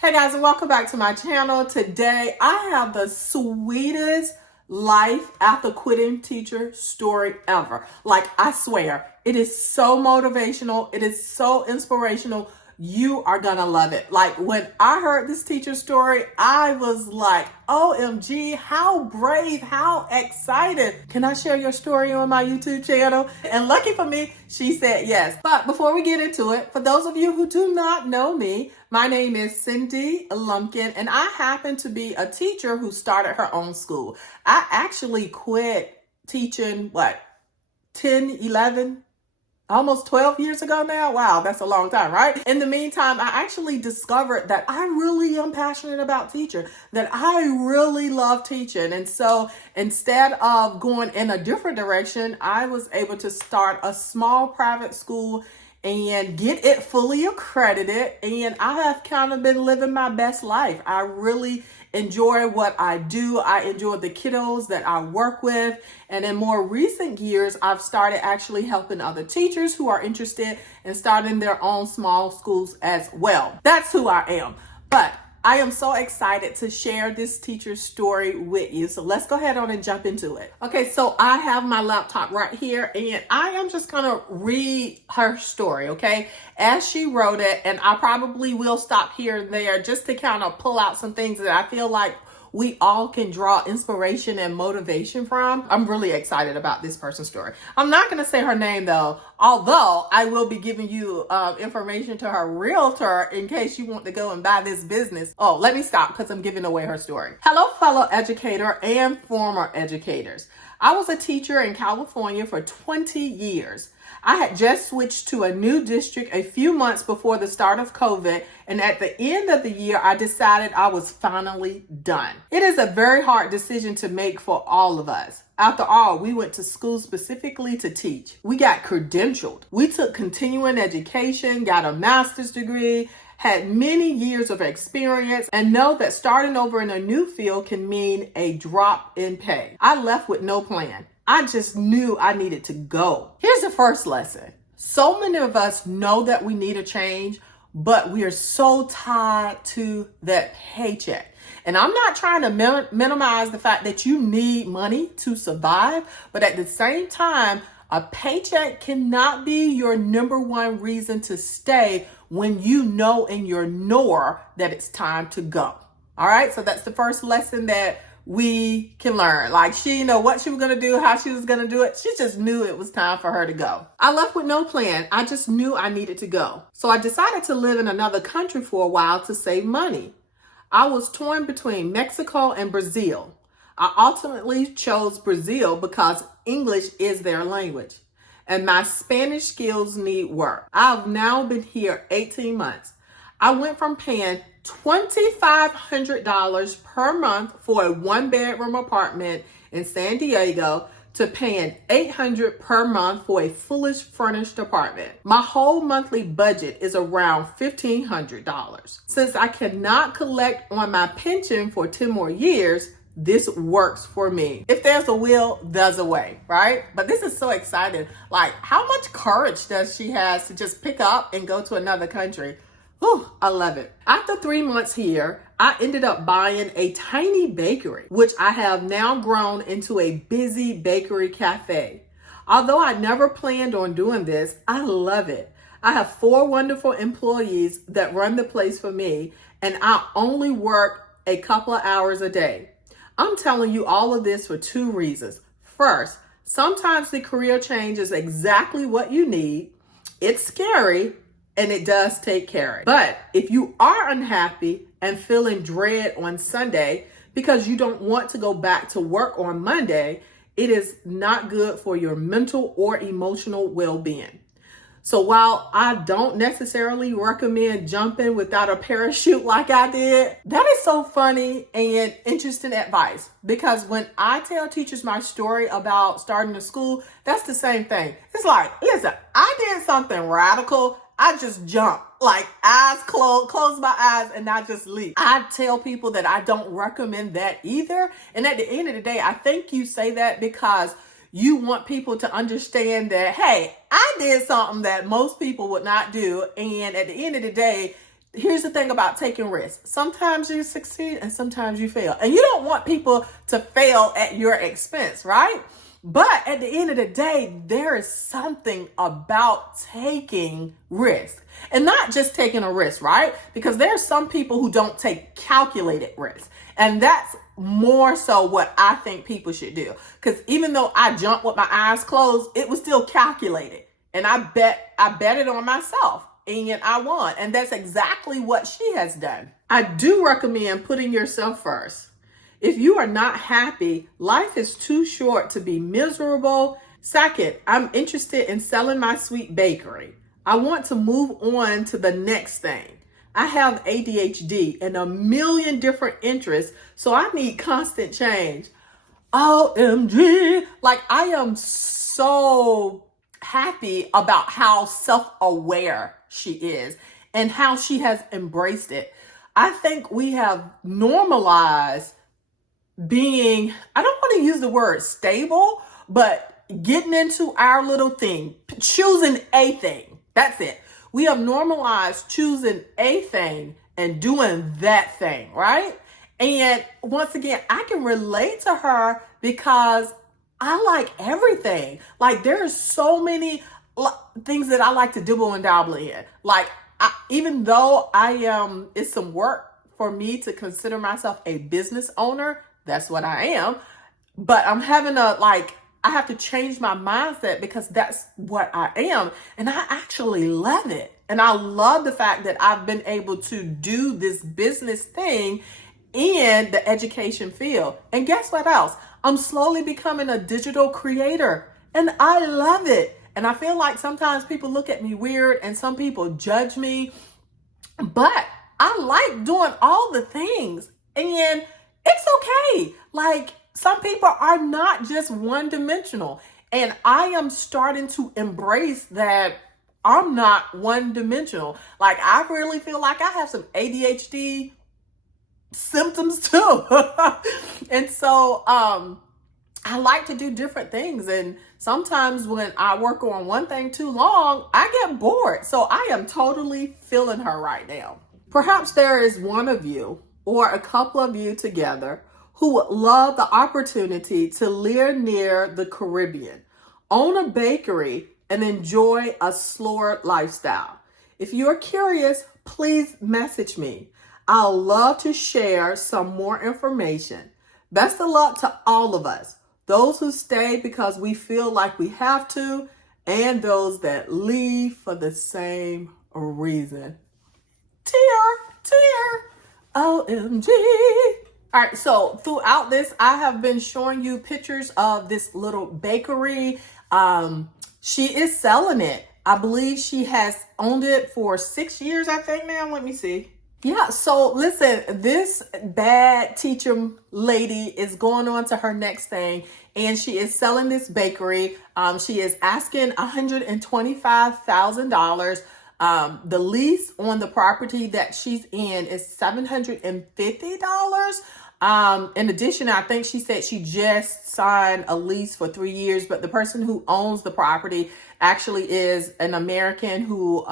Hey guys, and welcome back to my channel. Today I have the sweetest life after quitting teacher story ever. Like, I swear, it is so motivational. It is so inspirational. You are gonna love it. Like, when I heard this teacher story, I was like, OMG, how brave, how excited. Can I share your story on my YouTube channel? And lucky for me, she said yes. But before we get into it, for those of you who do not know me, my name is Cindy Lumpkin, and I happen to be a teacher who started her own school. I actually quit teaching, 10, 11, almost 12 years ago now. Wow, that's a long time, right? In the meantime, I actually discovered that I really am passionate about teaching, that I really love teaching. And so instead of going in a different direction, I was able to start a small private school and get it fully accredited. And I have kind of been living my best life. I really enjoy what I do. I enjoy the kiddos that I work with. And in more recent years, I've started actually helping other teachers who are interested in starting their own small schools as well. That's who I am. But I am so excited to share this teacher's story with you. So let's go ahead on and jump into it. Okay, so I have my laptop right here and I am just gonna read her story, okay, as she wrote it. And I probably will stop here and there just to kind of pull out some things that I feel like we all can draw inspiration and motivation from. I'm really excited about this person's story. I'm not going to say her name though, although I will be giving you information to her realtor in case you want to go and buy this business. Oh, let me stop because I'm giving away her story. Hello, fellow educator and former educators. I was a teacher in California for 20 years. I had just switched to a new district a few months before the start of COVID, and at the end of the year, I decided I was finally done. It is a very hard decision to make for all of us. After all, we went to school specifically to teach. We got credentialed. We took continuing education, got a master's degree, had many years of experience, and know that starting over in a new field can mean a drop in pay. I left with no plan. I just knew I needed to go. Here's the first lesson. So many of us know that we need a change, but we are so tied to that paycheck. And I'm not trying to minimize the fact that you need money to survive, but at the same time, a paycheck cannot be your number one reason to stay when you know in your knower that it's time to go. All right, so that's the first lesson that we can learn. Like, she didn't know what she was going to do, how she was going to do it. She just knew it was time for her to go. I left with no plan. I just knew I needed to go. So I decided to live in another country for a while to save money. I was torn between Mexico and Brazil. I ultimately chose Brazil because English is their language and my Spanish skills need work. I've now been here 18 months. I went from paying $2,500 per month for a one-bedroom apartment in San Diego to paying $800 per month for a fully furnished apartment. My whole monthly budget is around $1,500. Since I cannot collect on my pension for 10 more years, this works for me. If there's a will, there's a way, right? But this is so exciting. Like, how much courage does she have to just pick up and go to another country? Whew, I love it. After 3 months here, I ended up buying a tiny bakery, which I have now grown into a busy bakery cafe. Although I never planned on doing this, I love it. I have 4 wonderful employees that run the place for me, and I only work a couple of hours a day. I'm telling you all of this for 2 reasons. First, sometimes the career change is exactly what you need. It's scary, and it does take courage. But if you are unhappy and feeling dread on Sunday because you don't want to go back to work on Monday, it is not good for your mental or emotional well-being. So while I don't necessarily recommend jumping without a parachute like I did, that is so funny and interesting advice. Because when I tell teachers my story about starting a school, that's the same thing. It's like, listen, I did something radical. I just jumped, like eyes closed, close my eyes, and I just leap. I tell people that I don't recommend that either. And at the end of the day, I think you say that because you want people to understand that, hey, I did something that most people would not do. And at the end of the day, here's the thing about taking risks. Sometimes you succeed and sometimes you fail. And you don't want people to fail at your expense, right? But at the end of the day, there is something about taking risk. And not just taking a risk, right? Because there are some people who don't take calculated risks. And that's more so what I think people should do. Because even though I jumped with my eyes closed, it was still calculated. And I bet it on myself. And I won. And that's exactly what she has done. I do recommend putting yourself first. If you are not happy, life is too short to be miserable. Second, I'm interested in selling my sweet bakery. I want to move on to the next thing. I have ADHD and a million different interests, so I need constant change. OMG. Like, I am so happy about how self-aware she is and how she has embraced it. I think we have normalized being, I don't want to use the word stable, but getting into our little thing, choosing a thing. That's it. We have normalized choosing a thing and doing that thing, right? And once again, I can relate to her because I like everything. Like, there's so many things that I like to dibble and dabble in. Like, even though it's some work for me to consider myself a business owner, that's what I am. But I have to change my mindset because that's what I am. And I actually love it. And I love the fact that I've been able to do this business thing in the education field. And guess what else? I'm slowly becoming a digital creator. And I love it. And I feel like sometimes people look at me weird and some people judge me. But I like doing all the things. And it's okay. Like, some people are not just one dimensional. And I am starting to embrace that I'm not one dimensional. Like, I really feel like I have some ADHD symptoms too. And so I like to do different things. And sometimes when I work on one thing too long, I get bored. So I am totally feeling her right now. Perhaps there is one of you or a couple of you together who would love the opportunity to live near the Caribbean, own a bakery, and enjoy a slower lifestyle. If you're curious, please message me. I'll love to share some more information. Best of luck to all of us, those who stay because we feel like we have to, and those that leave for the same reason. Tear. OMG. All right, so throughout this, I have been showing you pictures of this little bakery. She is selling it. I believe she has owned it for 6 years, I think now. Let me see. Yeah, so listen, this bad teacher lady is going on to her next thing, and she is selling this bakery. She is asking $125,000. The lease on the property that she's in is $750. In addition, I think she said she just signed a lease for 3 years, but the person who owns the property actually is an American who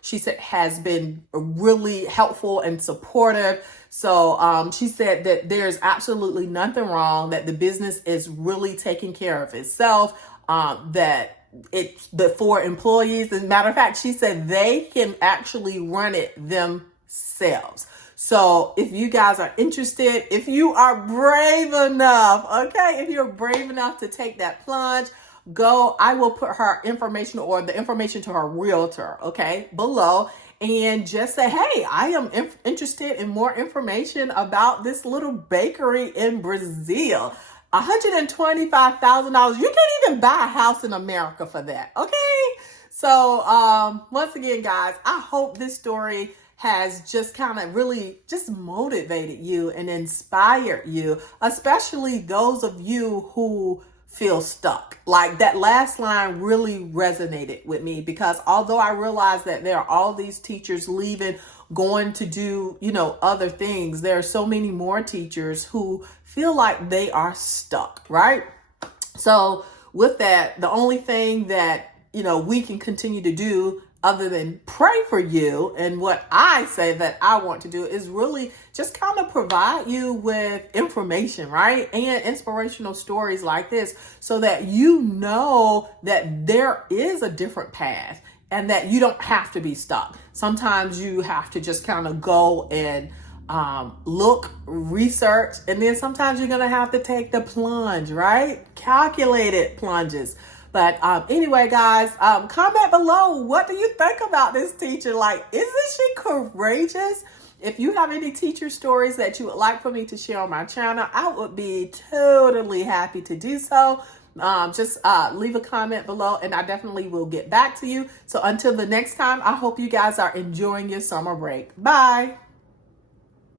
she said has been really helpful and supportive. So she said that there's absolutely nothing wrong, that the business is really taking care of itself, that it's for employees. As a matter of fact, she said they can actually run it themselves. So if you guys are interested, if you are brave enough, okay, if you're brave enough to take that plunge, go. I will put her information or the information to her realtor, okay, below, and just say, hey, I am interested in more information about this little bakery in Brazil. $125,000. You can't even buy a house in America for that. Okay. So once again, guys, I hope this story has just kind of really just motivated you and inspired you, especially those of you who feel stuck. Like, that last line really resonated with me, because although I realize that there are all these teachers leaving, going to do, other things, there are so many more teachers who feel like they are stuck, right? So with that, the only thing that, we can continue to do other than pray for you. And what I say that I want to do is really just kind of provide you with information, right? And inspirational stories like this so that you know that there is a different path and that you don't have to be stuck. Sometimes you have to just kind of go and look, research, and then sometimes you're going to have to take the plunge, right? Calculated plunges. But anyway, guys, comment below. What do you think about this teacher? Like, isn't she courageous? If you have any teacher stories that you would like for me to share on my channel, I would be totally happy to do so. Just leave a comment below and I definitely will get back to you. So until the next time, I hope you guys are enjoying your summer break. Bye.